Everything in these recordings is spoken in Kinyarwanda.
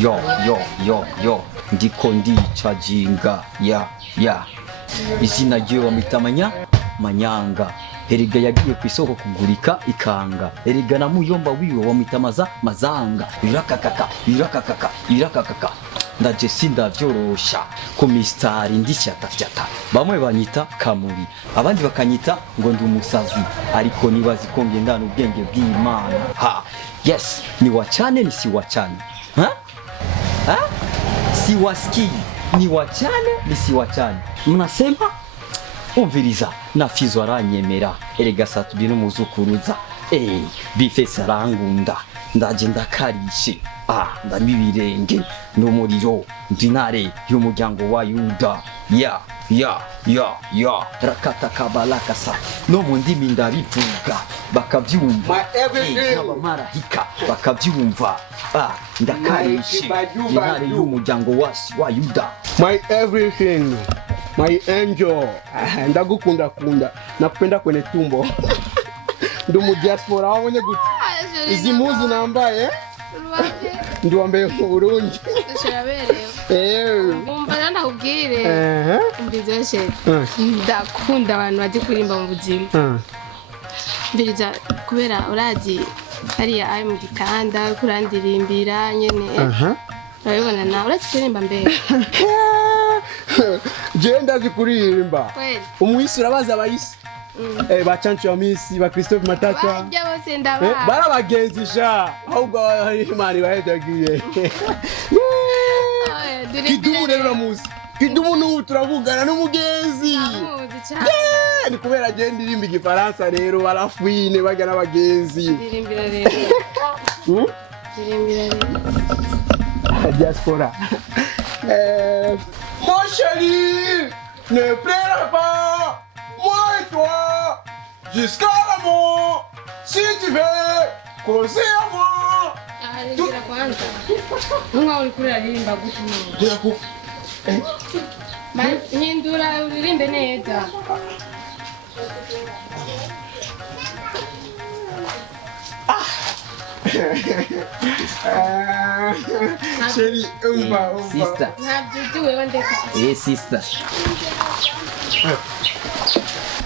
yo ndiko ndica jinga ya izina ryo bamwita manyanga erega yagiye ku isoko kugurika ikanga erega na muyomba wiwe bamwita mazanga irakakaka ndaje sindavyorosha ko mistari ndishyata bamwe banyita kamuri abandi bakanyita ngo ndi umusazi ariko nibazi ko ngendana ubwenge bw'Imana yes ni wachane ni si wachane si waski ni wachane ni si wachane mnasema umviriza na Fizo aranyemera erega satubye n'umuzukuruza bifese arangunda ndaje ndakarishe ndamibirenge n'umuriro ndinare y'umuryango wa Yuda rakata kabalakasa no mu ndimi ndabivuga bakabyumva n'abamarahika bakabyumva ndakarishe ndinare y'umuryango wa Yuda. My everything, my angel, ndagukunda nakupenda kwenye tumbo. Ndumu diaspora wabonye gute izi muzu nambaye ndi wambaye mu Burundi umva ndakubwire mbizeshe ndakunda abantu baje kurimba mu buzima mbiriza kubera urazi hariya ari mu gikanda kurandirimbira nyene urabibona nawe urazi kuririmba mbere je ndazi kuririmba umwisi urabaza abayisi bacancu wa misi ba Christophe Matata bajya bose ndaba barabagenzisha ahubwo Imana ibahedagiye kidumu rero muzi kidumu n'ubu turavugana n'umugenzi ni kubera je ndirimba igifaransa rero barafwine bajya n'abagenzi ndirimbira rero diaspora mon chéri ne pleure pas moi et toi jusqu'à la mort si tu veux causer à moi. Ngira kwanza nunga ulikurira ririmba gutuno ngira ku hindura uririmbe neza chéri umba sister ntabyo wewe ndeka sister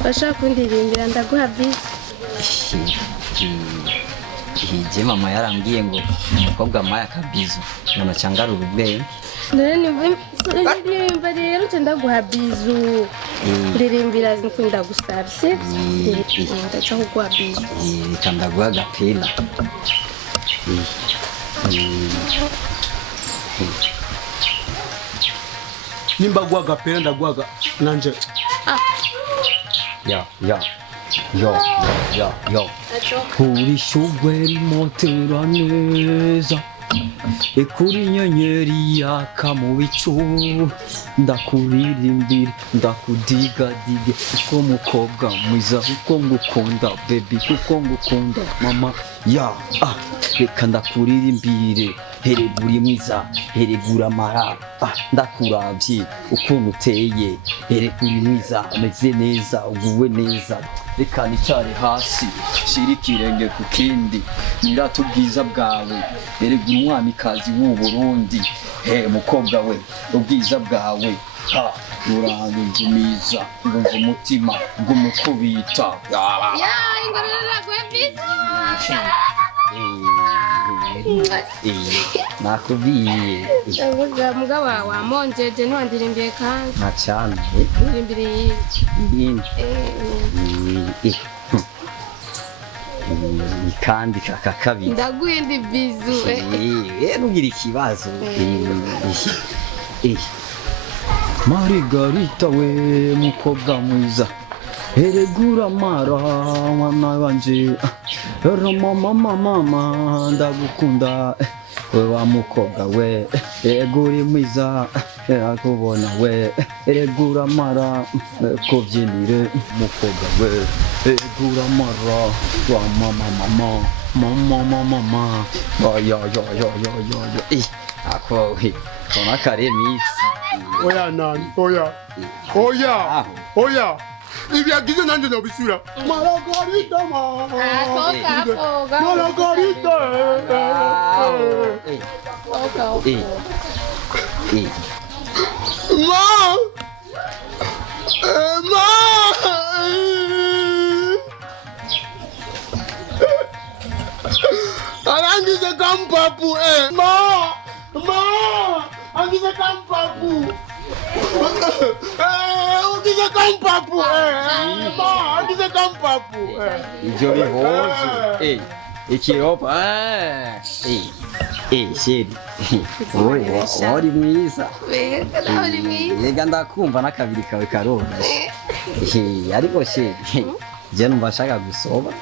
bashaka kundirimbira ndaguha bisi hije mama yarambwiye ngo umukobwa maya kabizo none cyangara urubwe ndirimba rero ndaguha bizu ndirimbira nkunda gusabye ndaca kuguha bizu kandaguha gapela nimba guhaga pera ndaguhaga nanje yo kuri shugwe rimotera neza ekuri nyenyeri yaka mu bicu ndakuririmbira ndakudigadige uko mukobwa mwiza uko ngukunda baby uko ngukunda mama reka ndakuririmbire heregura mwiza heregura mara ndakuravye ukuntu uteye heregura mwiza ameze neza uguwe neza reka nicare hasi shira ikirenge ku kindi nirata ubwiza bwawe heregura umwamikazi w'u Burundi mukobwa we ubwiza bwawe urangumiza ngumva umutima ngumukubita ingororera gwebisa nakubwiye mugabo wamonjeje ntiwandirimbiye kandi nta cyane ndirimbiriye kandi kakakabiri ndaguye ndi bizu nugira ikibazo Margarita we mukobwa mwiza heregura mara mwana wanje mama ndagukunda we wa mukobwa we heregura mwiza akubona we heregura mara kubyinire mukobwa we heregura mara wa mama yo ako kona kare mix oya nani oya ibi yagize nanje nobisura Margarita Margarita Ma! Ma! Angize kampapu, Ma! Ma! Angize kampapu! Angize kampapu, Ma! Angize kampapu! Ivyo bihozo. Ikiropa. Sheri. Uri mwiza. Yega ndakumva n'akabiri kawe karoroshe. Ariko sheri, je numva nshaka gusoba.